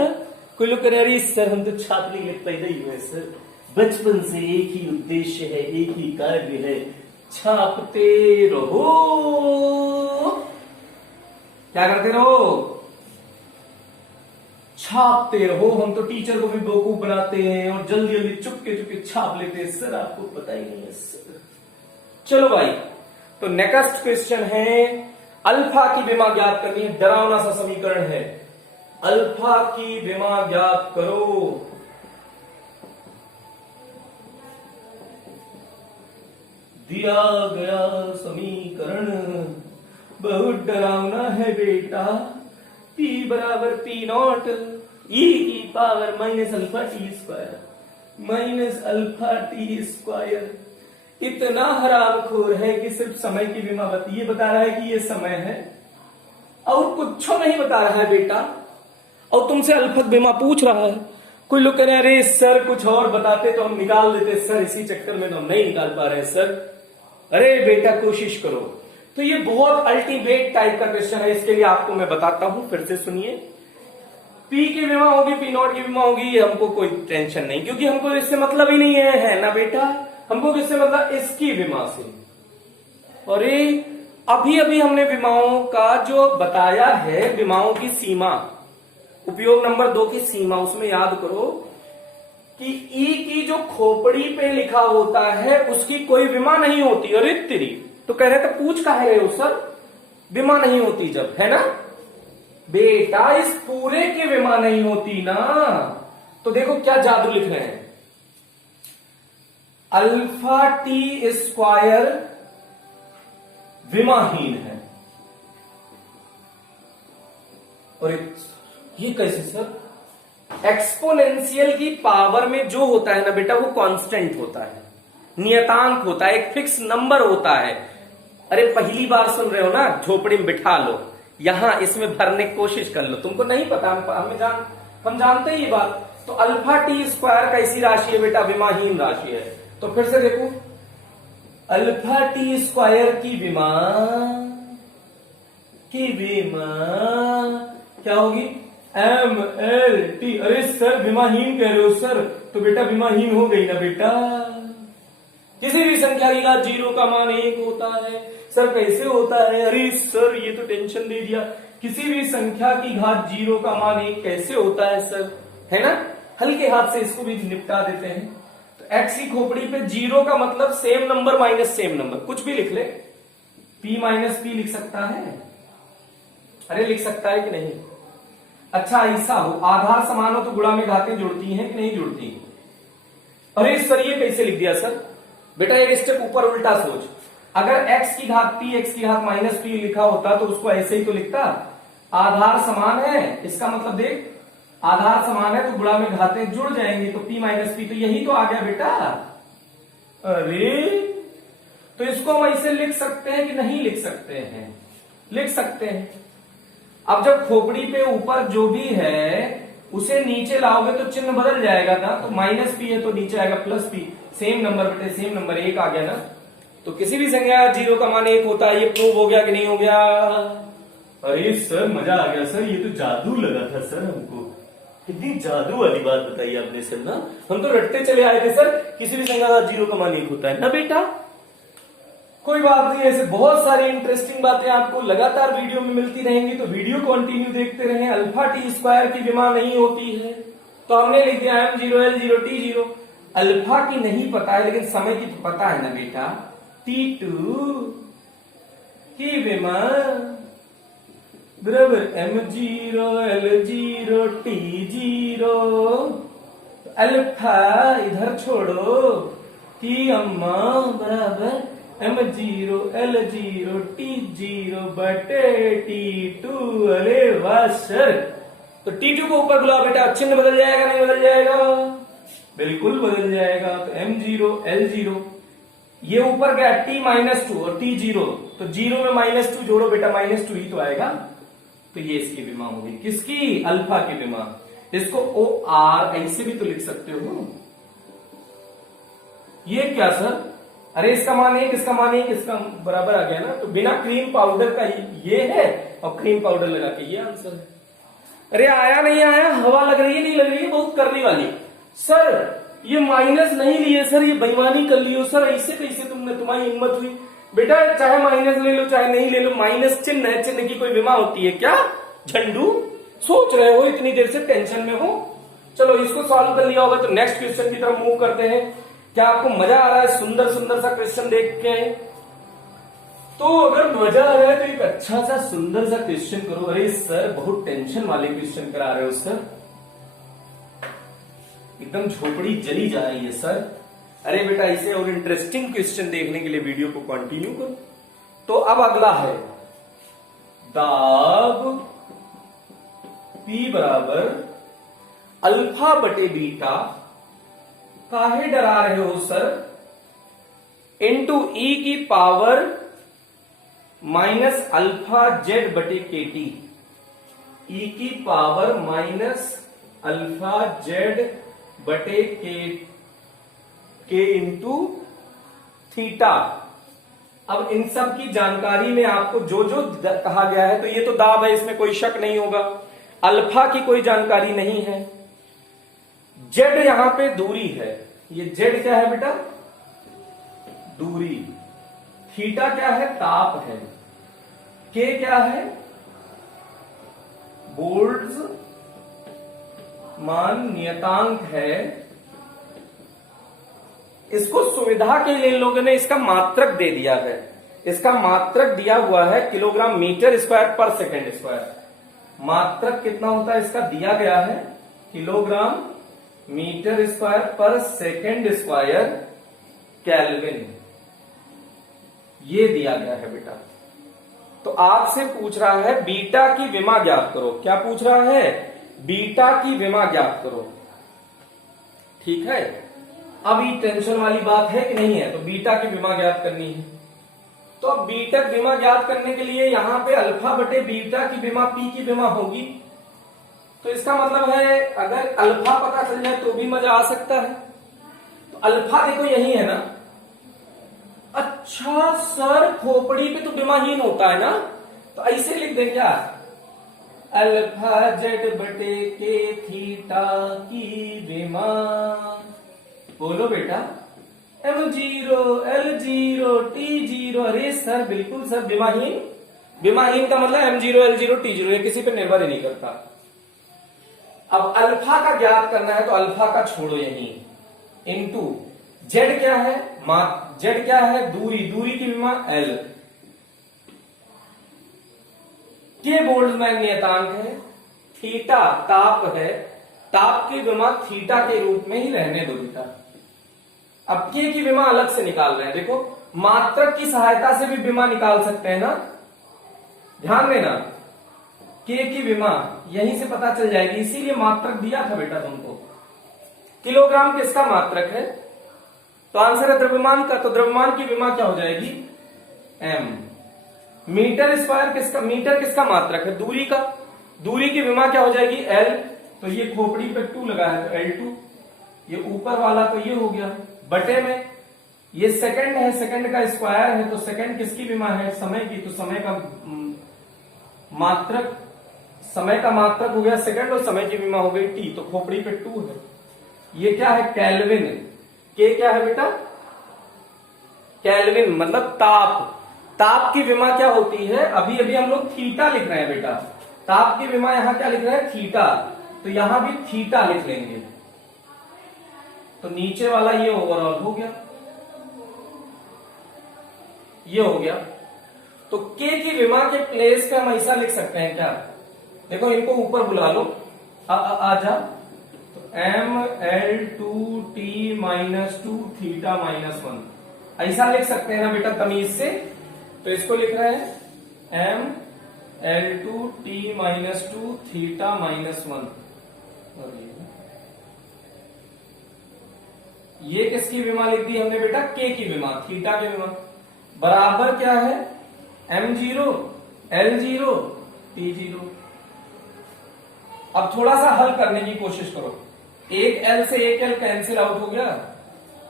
कोई लोग कह रहे सर हम तो छापने के लिए पैदा ही हुए सर, बचपन से एक ही उद्देश्य है, एक ही कार्य है, छापते रहो। क्या करते रहो? छापते रहो। हम तो टीचर को भी बेवकूफ बनाते हैं और जल्दी जल्दी चुपके चुपके छाप लेते हैं सर, आपको पता ही नहीं है सर। चलो भाई, तो नेक्स्ट क्वेश्चन है, अल्फा की विमा ज्ञात करनी है। डरावना सा समीकरण है, अल्फा की विमा ज्ञात करो। दिया गया समीकरण बहुत डरावना है बेटा। P बराबर P नॉट E की power minus alpha T square minus alpha T square. इतना हरामखोर है कि सिर्फ समय की विमा ये बता रहा है कि ये समय है और कुछ नहीं बता रहा है बेटा, और तुमसे अल्फा विमा पूछ रहा है। कोई लोग कह रहे हैं अरे सर कुछ और बताते तो हम निकाल देते सर, इसी चक्कर में तो हम नहीं निकाल पा रहे हैं सर। अरे बेटा कोशिश करो। तो ये बहुत अल्टीमेट टाइप का क्वेश्चन है, इसके लिए आपको मैं बताता हूं, फिर से सुनिए। पी की विमा होगी, पी नॉट की विमा होगी, ये हमको कोई टेंशन नहीं, क्योंकि हमको इससे मतलब ही नहीं है ना बेटा। हमको किससे मतलब? इसकी विमा से। और अभी अभी हमने विमाओं का जो बताया है, विमाओं की सीमा, उपयोग नंबर 2 की सीमा, उसमें याद करो कि ई की जो खोपड़ी पे लिखा होता है उसकी कोई विमा नहीं होती। अरे तेरी, तो कह रहे थे पूछ का है सर, विमा नहीं होती जब, है ना बेटा? इस पूरे की विमा नहीं होती ना। तो देखो क्या जादू लिख रहे हैं, अल्फा टी स्क्वायर विमाहीन है। और ये कैसे सर? एक्सपोनेंशियल की पावर में जो होता है ना बेटा, वो कांस्टेंट होता है, नियतांक होता है, एक फिक्स नंबर होता है। अरे पहली बार सुन रहे हो ना, झोपड़ी में बिठा लो, यहां इसमें भरने की कोशिश कर लो। तुमको नहीं पता, हम जानते ही ये बात। तो अल्फा टी स्क्वायर कैसी राशि है बेटा? विमाहीन राशि है। तो फिर से देखो, अल्फा टी स्क्वायर की विमा क्या होगी? M L T. अरे सर विमाहीन कह रहे हो सर, तो बेटा विमाहीन हो गई ना बेटा। किसी भी संख्या की घात 0 का मान 1 होता है। सर कैसे होता है? अरे सर ये तो टेंशन दे दिया। किसी भी संख्या की घात 0 का मान 1 कैसे होता है सर, है ना? हल्के हाथ से इसको भी निपटा देते हैं। तो एक्स की खोपड़ी पे 0 का मतलब same number minus same number, कुछ भी लिख ले। p माइनस पी लिख सकता है? अरे लिख सकता है कि नहीं? अच्छा ऐसा हो, आधार समान हो तो गुणा में घातें जुड़ती हैं कि नहीं जुड़ती? अरे सर ये कैसे लिख दिया सर? बेटा एक स्टेप ऊपर उल्टा सोच। अगर x की घात p, x की घात माइनस p लिखा होता तो उसको ऐसे ही तो लिखता। आधार समान है, इसका मतलब देख, आधार समान है तो गुणा में घातें जुड़ जाएंगी, तो p माइनस पी, तो यही तो आ गया बेटा। अरे तो इसको हम ऐसे लिख सकते हैं कि नहीं लिख सकते हैं? लिख सकते हैं। अब जब खोपड़ी पे ऊपर जो भी है उसे नीचे लाओगे तो चिन्ह बदल जाएगा ना। तो माइनस पी है तो नीचे आएगा प्लस पी, सेम नंबर बेटे सेम नंबर, 1 आ गया ना। तो किसी भी संख्या 0 का मान 1 होता है। ये प्रूव हो गया कि नहीं हो गया? अरे सर मजा आ गया सर, ये तो जादू लगा था सर हमको। कितनी जादू वाली बात बताई आपने सर ना, हम तो रटते चले आए थे सर, किसी भी संख्या 0 का मान 1 होता है ना बेटा। कोई बात नहीं, ऐसे बहुत सारी इंटरेस्टिंग बातें आपको लगातार वीडियो में मिलती रहेंगी, तो वीडियो कंटिन्यू देखते रहें। अल्फा टी स्क्वायर की विमा नहीं होती है तो हमने लिख दिया m0 l0 t0। अल्फा की नहीं पता है लेकिन समय की तो पता है ना बेटा। t2 की विमा बराबर m0 l0 t0। अल्फा इधर छोड़ो, t अम्मा बराबर m0 l0 t0 बटे t2। अरे वाह सर, तो t2 को ऊपर बुलाओ बेटा, चिन्ह बदल जाएगा नहीं बदल जाएगा? बिल्कुल बदल जाएगा। तो m0 l0, ये ऊपर गया t -2 और t0, तो 0 में -2 जोड़ो बेटा, -2 ही तो आएगा। तो ये इसकी विमा होगी, किसकी? अल्फा की विमा। इसको ओ आर ऐसे भी तो लिख सकते हो। ये क्या सर? अरे इसका मान 1, इसका मान 1, इसका बराबर आ गया ना। तो बिना क्रीम पाउडर का ये है और क्रीम पाउडर लगा के ये आंसर है। अरे आया नहीं आया, हवा लग रही है नहीं लग रही है, बहुत करने वाली। सर ये माइनस नहीं लिए सर, ये बेईमानी कर लियो सर, ऐसे कैसे तुमने, तुम्हारी हिम्मत हुई? बेटा चाहे माइनस ले लो चाहे नहीं ले लो, माइनस चिन्ह है, चिन्ह की कोई विमा होती है क्या? झंडू सोच रहे हो, इतनी देर से टेंशन में हो। चलो इसको सॉल्व कर लिया होगा तो नेक्स्ट क्वेश्चन की तरफ मूव करते हैं। क्या आपको मजा आ रहा है सुंदर सुंदर सा क्वेश्चन देख के? तो अगर मजा आ रहा है तो एक अच्छा सा सुंदर सा क्वेश्चन करो। अरे सर बहुत टेंशन वाले क्वेश्चन करा रहे हो सर, एकदम झोपड़ी जली जा रही है सर। अरे बेटा इसे और इंटरेस्टिंग क्वेश्चन देखने के लिए वीडियो को कंटिन्यू करो। तो अब अगला है दाब P बराबर अल्फा बटे बीटा, काहे डरा रहे हो सर? इंटू ई की पावर माइनस अल्फा जेड बटे के टी, ई की पावर माइनस अल्फा जेड बटे के इंटू थीटा। अब इन सब की जानकारी में आपको जो जो कहा गया है, तो ये तो दाब है, इसमें कोई शक नहीं होगा। अल्फा की कोई जानकारी नहीं है, जेड यहां पे दूरी है, ये जेड क्या है बेटा? दूरी। थीटा क्या है? ताप है। के क्या है? बोल्ट्ज मान नियतांक है। इसको सुविधा के लिए इन लोगों ने इसका मात्रक दे दिया है। इसका मात्रक दिया हुआ है किलोग्राम मीटर स्क्वायर पर सेकेंड स्क्वायर। मात्रक कितना होता है इसका दिया गया है, किलोग्राम मीटर स्क्वायर पर सेकेंड स्क्वायर केल्विन, ये दिया गया है बेटा। तो आपसे पूछ रहा है बीटा की विमा ज्ञात करो। क्या पूछ रहा है? बीटा की विमा ज्ञात करो। ठीक है, अब ये टेंशन वाली बात है कि नहीं है? तो बीटा की विमा ज्ञात करनी है। तो अब बीटा की विमा ज्ञात करने के लिए यहां पे अल्फा बटे बीटा की विमा पी की विमा होगी। तो इसका मतलब है अगर अल्फा पता चल जाए तो भी मजा आ सकता है। तो अल्फा देखो यही है ना। अच्छा सर खोपड़ी पे तो विमाहीन होता है ना, तो ऐसे लिख दें क्या? अल्फा जेड बटे के थीटा की विमा। बोलो बेटा M0 L0 T0। अरे सर बिल्कुल सर, विमाहीन। विमाहीन का मतलब M0 L0 T0, ये किसी पे निर्भर ही नहीं करता। अब अल्फा का ज्ञात करना है तो अल्फा का छोड़ो यहीं, इनटू जेड क्या है? जेड क्या है? दूरी। दूरी की विमा L। के बोल्ट्जमैन नियतांक है, थीटा ताप है, ताप की विमा थीटा के रूप में ही रहने दो बेटा। अब के की विमा अलग से निकाल रहे हैं। देखो मात्रक की सहायता से भी विमा निकाल सकते हैं ना, ध्यान देना। के की विमा यहीं से पता चल जाएगी, इसीलिए मात्रक दिया था बेटा तुमको। किलोग्राम किसका मात्रक है? तो आंसर है द्रव्यमान का। तो द्रव्यमान की विमा क्या हो जाएगी? m। मीटर स्क्वायर किसका, मीटर किसका मात्रक है? दूरी का। दूरी की विमा क्या हो जाएगी? l। तो ये खोपड़ी पे 2 लगा है तो L2। ये ऊपर वाला तो ये हो गया, बटे में ये सेकंड है, सेकंड का स्क्वायर है, तो सेकंड किसकी विमा है? समय की। तो समय का मात्रक, समय का मात्रक हो गया सेकंड और समय की विमा हो गई t। तो खोपड़ी पे 2 है। ये क्या है? केल्विन। के क्या है बेटा? केल्विन मतलब ताप। ताप की विमा क्या होती है? अभी अभी हम लोग थीटा लिख रहे हैं बेटा। ताप की विमा यहां क्या लिख रहे हैं? थीटा। तो यहां भी थीटा लिख लेंगे। तो नीचे वाला ये ओवरऑल हो गया, ये हो गया। तो के की विमा के प्लेस पे हम ऐसा लिख सकते हैं क्या? देखो इनको ऊपर बुला लो, आ जा। तो ML2T-2 थीटा -1 ऐसा लिख सकते हैं ना बेटा तमीज से। तो इसको लिख रहे हैं ML2T-2 थीटा -1। ये किसकी विमा लिख दी हमने बेटा? के की विमा, थीटा की विमा। बराबर क्या है? M0 L0 T0। अब थोड़ा सा हल करने की कोशिश करो। एक L से एक L कैंसिल आउट हो गया।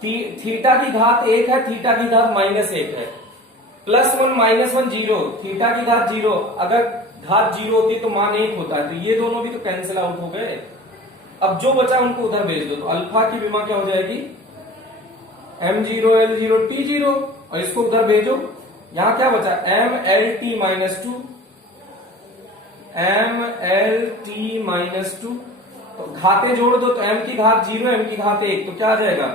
थीटा की घात 1 है, थीटा की घात -1 है। +1 -1 0, थीटा की घात 0। अगर घात 0 होती है तो मान 1 होता है, तो ये दोनों भी तो कैंसिल आउट हो गए। अब जो बचा उनको उधर भेज दो, तो अल्फा की विमा क्या हो जाएगी, m0 l0 t0, और इसको उधर भेजो। यहां क्या बचा, m l t -2, तो घाते जोड़ दो, तो m की घात 0 m की घात 1, तो क्या आ जाएगा,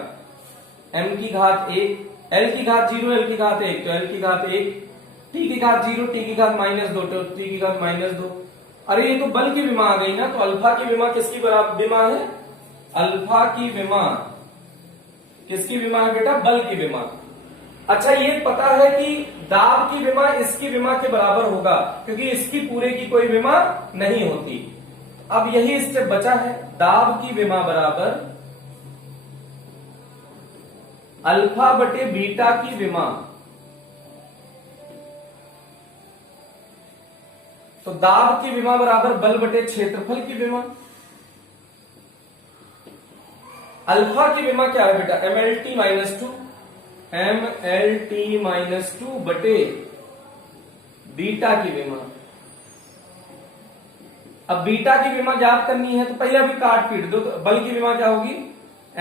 m की घात 1, l की घात 0 l की घात 1, तो l की घात 1, t की घात 0 t की घात -2, तो t की घात -2। अरे ये तो बल की विमा आ गई ना, तो अल्फा की विमा किसकी बराबर विमा है, अल्फा की विमा किसकी विमा है बेटा, बल की विमा। अच्छा ये पता है कि दाब की विमा इसकी विमा के बराबर होगा, क्योंकि इसकी पूरे की कोई विमा नहीं होती। अब यही स्टेप बचा है, दाब की विमा बराबर अल्फा बटे बीटा की विमा। तो दाब की विमा बराबर बल बटे क्षेत्रफल की विमा। अल्फा की विमा क्या है बेटा, MLT-2 बटे बीटा की विमा। अब बीटा की विमा ज्ञात करनी है तो पहले अभी काट पीट दो, तो बल की विमा क्या होगी,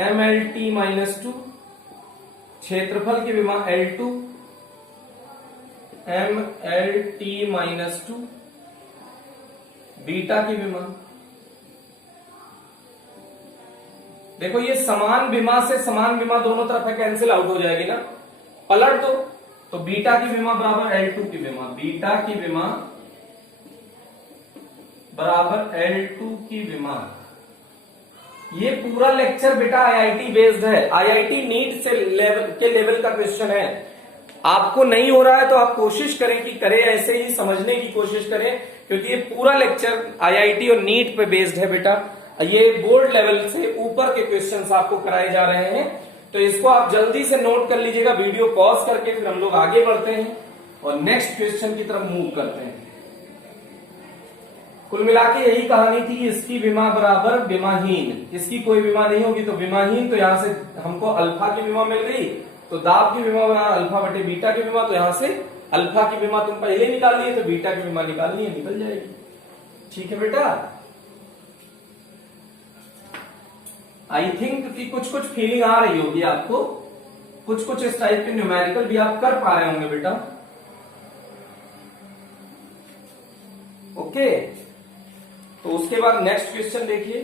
MLT-2, क्षेत्रफल की विमा L2, MLT-2, बीटा की विमा। देखो ये समान विमा से समान विमा दोनों तरफ है, कैंसिल आउट हो जाएगी ना, पलट दो, तो बीटा की विमा बराबर L2 की विमा, बीटा की विमा बराबर L2 की विमा। ये पूरा लेक्चर बेटा आईआईटी बेस्ड है, आईआईटी नीट से लेवल का क्वेश्चन है। आपको नहीं हो रहा है तो आप कोशिश करें कि करें, ऐसे ही समझने की कोशिश करें, क्योंकि ये पूरा लेक्चर आईआईटी और नीट पे बेस्ड है बेटा। ये बोर्ड लेवल से ऊपर के क्वेश्चंस आपको कराए जा रहे हैं, तो इसको आप जल्दी से नोट कर लीजिएगा, वीडियो पॉज करके फिर हम लोग आगे बढ़ते हैं और नेक्स्ट क्वेश्चन की तरफ मूव करते हैं। कुल मिला के यही कहानी थी कि इसकी विमा बराबर विमाहीन, इसकी कोई विमा नहीं होगी तो विमाहीन, तो यहां से हमको अल्फा की विमा मिल गई, तो दाब की विमा बराबर अल्फा बटे बीटा की विमा, तो यहां से अल्फा की विमा तुम पहले निकाल लिए, तो बीटा की विमा निकालनी है, निकल जाएगी। ठीक है बेटा, आई थिंक कि कुछ कुछ फीलिंग आ रही होगी आपको, कुछ कुछ इस टाइप के न्यूमेरिकल भी आप कर पा रहे होंगे बेटा। ओके, तो उसके बाद नेक्स्ट क्वेश्चन देखिए,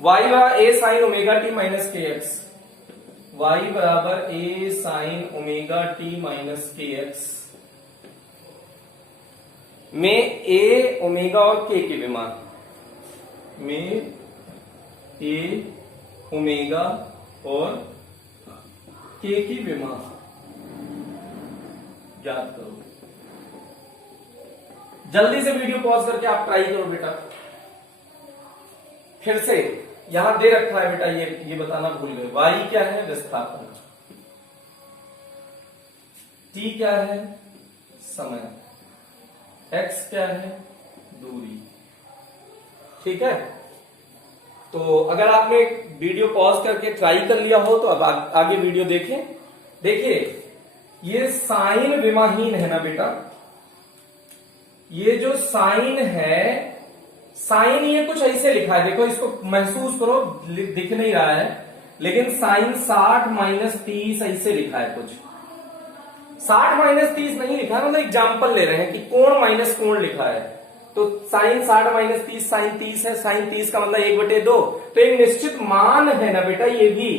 y बराबर a sin omega T minus के एक्स, y बराबर a sin omega T minus के एक्स में a ओमेगा और k की विमा, में a ओमेगा और k की विमा ज्ञात करो। जल्दी से वीडियो पॉज करके आप ट्राई करो बेटा। फिर से यहां दे रखा है बेटा, ये बताना भूल गए, y क्या है, विस्थापन, t क्या है, समय, x क्या है, दूरी। ठीक है, तो अगर आपने वीडियो पॉज करके ट्राई कर लिया हो तो अब आगे वीडियो देखें। देखिए ये साइन विमाहीन है ना बेटा, ये जो साइन है, साइन ये कुछ ऐसे लिखा है, देखो इसको महसूस करो, दिख नहीं रहा है, लेकिन साइन 60 माइनस 30 ऐसे लिखा है कुछ, 60 माइनस 30 नहीं लिखा है, मतलब एग्जाम्पल ले रहे हैं कि कोण माइनस कोण लिखा है, तो साइन 60 माइनस 30 साइन 30 है, साइन 30 का मतलब 1/2, तो एक निश्चित मान है ना बेटा, ये भी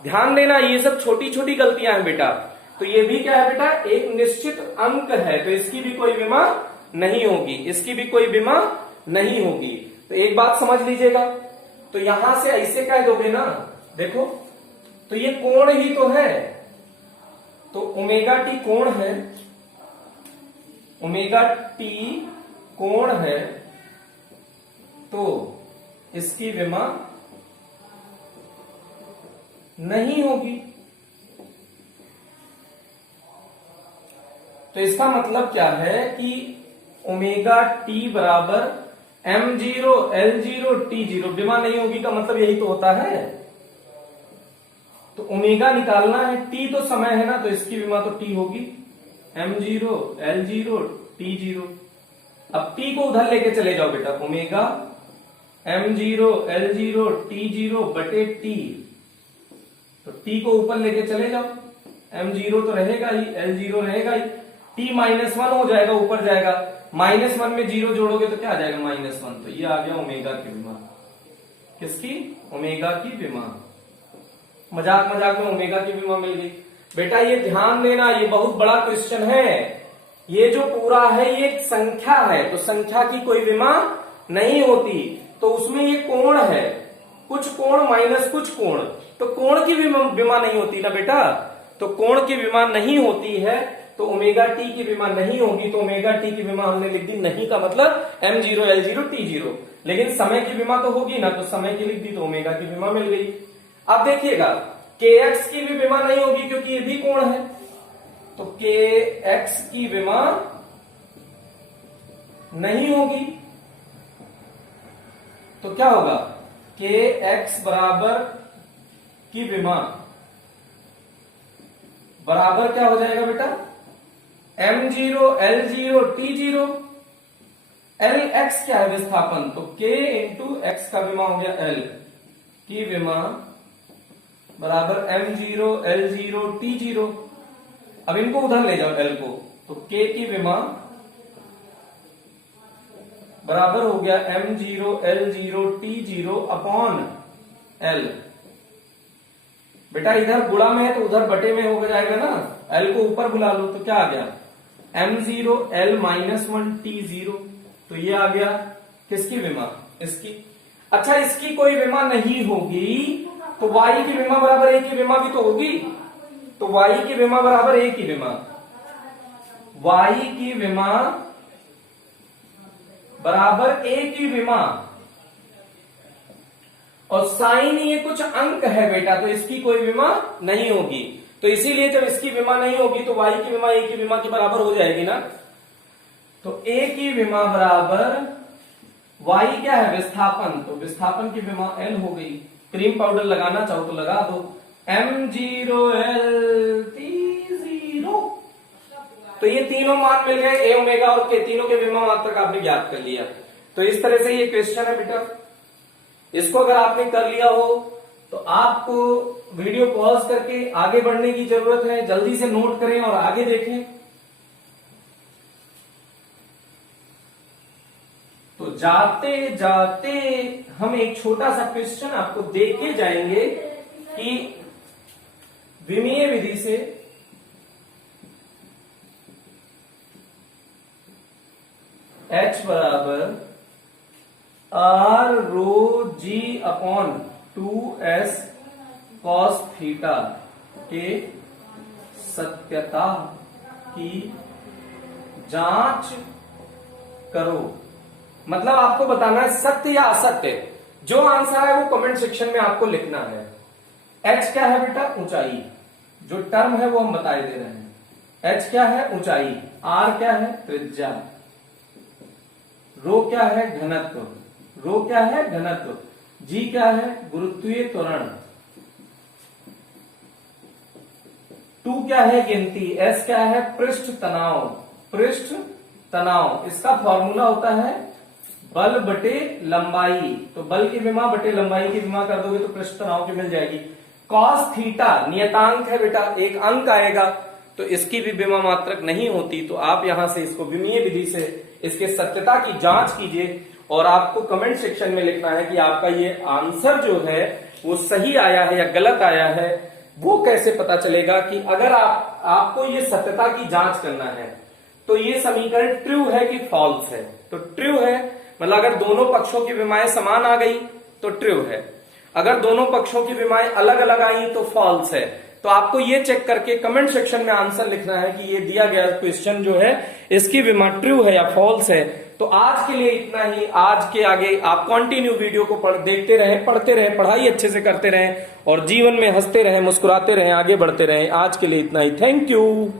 ध्यान देना, ये सब छोटी छोटी गलतियां हैं बेटा। तो ये भी क्या है बेटा, एक निश्चित अंक है, तो इसकी भी कोई विमा नहीं होगी, इसकी भी कोई विमा नहीं होगी। तो एक बात समझ लीजिएगा, तो यहां से ऐसे कह दोगे ना, देखो तो ये कोण ही तो है, तो ओमेगा टी कोण है, ओमेगा टी कोण है, तो इसकी विमा नहीं होगी। तो इसका मतलब क्या है कि ओमेगा टी बराबर m0 l0 t0, विमा नहीं होगी का मतलब यही तो होता है। तो ओमेगा निकालना है, टी तो समय है ना, तो इसकी विमा तो टी होगी, m0 l0 t0। अब t को उधर लेके चले जाओ बेटा, ओमेगा m0 l0 t0 बटे t। तो t को ऊपर लेके चले जाओ, m0 तो रहेगा ही, l0 रहेगा ही, t -1 हो जाएगा, ऊपर जाएगा। -1 में 0 जोड़ोगे तो क्या आ जाएगा, -1। तो ये आ गया ओमेगा की विमा। किसकी? ओमेगा की विमा। मजाक मजाक में ओमेगा की विमा मिल गई। बेटा ये ध्यान देना, ये बहुत बड़ा क्वेश्चन है। ये जो पूरा है ये एक संख्या है, तो संख्या की कोई विमा नहीं होती, तो उसमें ये कोण है, कुछ कोण माइनस कुछ कोण, तो कोण की विमा नहीं होती ना बेटा। तो कोण की विमा नहीं होती है, तो ओमेगा टी की विमा नहीं होगी। तो ओमेगा टी की विमा हमने लिख दी, नहीं का मतलब m0 l0 t0। लेकिन समय की विमा तो होगी ना, तो समय की लिख दी, तो ओमेगा की विमा मिल गई। अब देखिएगा kx की भी विमा नहीं होगी, क्योंकि ये भी कोण है, तो kx की विमा नहीं होगी। तो क्या होगा, kx बराबर की विमा बराबर क्या हो जाएगा बेटा, m0 l0 t0। lx क्या है, विस्थापन, तो k इंटू x का विमा हो गया l की विमा बराबर m0 l0 t0। अब इनको उधर ले जाओ l को, तो k की विमा बराबर हो गया m0 l0 t0 upon l। बेटा इधर गुणा में है तो उधर बटे में हो जाएगा ना, l को ऊपर बुला लो, तो क्या आ गया m0 l -1 t0। तो ये आ गया किसकी विमा, इसकी। अच्छा इसकी कोई विमा नहीं होगी, तो y की विमा बराबर a की विमा भी तो होगी। तो y की विमा बराबर a की विमा, y की विमा बराबर a की विमा, और साइन ये कुछ अंक है बेटा, तो इसकी कोई विमा नहीं होगी। तो इसीलिए जब इसकी विमा नहीं होगी तो y की विमा a की विमा के बराबर हो जाएगी ना। तो a की विमा बराबर y क्या है, विस्थापन, तो विस्थापन की विमा l हो गई। क्रीम पाउडर लगाना चाहो तो लगा दो, m0 l t0। तो ये तीनों मान मिल गए, a ओमेगा और k, तीनों के विमा मात्रक आपने ज्ञात कर लिया। तो इस तरह से ये क्वेश्चन है बेटा। इसको अगर आपने कर लिया हो तो आपको वीडियो पॉज करके आगे बढ़ने की जरूरत है, जल्दी से नोट करें और आगे देखें। तो जाते जाते हम एक छोटा सा क्वेश्चन आपको देख के जाएंगे कि विमीय विधि से H बराबर r रो g upon 2s cos theta के सत्यता की जांच करो। मतलब आपको बताना है सत्य या असत्य। जो आंसर है वो कमेंट सेक्शन में आपको लिखना है। h क्या है बेटा, ऊंचाई, जो टर्म है वो हम बताए दे रहे हैं। h क्या है, ऊंचाई, r क्या है, त्रिज्या, रो क्या है, घनत्व, रो क्या है, घनत्व, g क्या है, गुरुत्वीय त्वरण, 2 क्या है, गिनती, s क्या है, पृष्ठ तनाव, पृष्ठ तनाव। इसका फॉर्मूला होता है बल बटे लंबाई। तो बल की विमा बटे लंबाई की विमा कर दोगे तो पृष्ठ तनाव की मिल जाएगी। कॉस थीटा नियतांक है बेटा, एक अंक आएगा, तो इसकी भी विमा मात्रक नहीं होती। तो आप यहां से इसको विमीय विधि से इसके सत्यता की जांच कीजिए और आपको कमेंट सेक्शन में लिखना है कि आपका ये आंसर जो है वो सही आया है या गलत आया है। वो कैसे पता चलेगा कि अगर आपको ये सत्यता की जांच करना है तो ये समीकरण ट्रू है कि फॉल्स है। तो ट्रू है मतलब अगर दोनों पक्षों की विमाएं समान आ गई तो ट्रू है, अगर दोनों पक्षों की विमाएं अलग अलग आई तो फॉल्स है। तो आपको ये चेक करके कमेंट सेक्शन में आंसर लिखना है कि ये दिया गया क्वेश्चन जो है इसकी विमा ट्रू है या फॉल्स है। तो आज के लिए इतना ही। आज के आगे आप कंटिन्यू वीडियो को देखते रहें, पढ़ते रहें, पढ़ाई अच्छे से करते रहें और जीवन में हंसते रहें, मुस्कुराते रहें, आगे बढ़ते रहें। आज के लिए इतना ही। Thank you.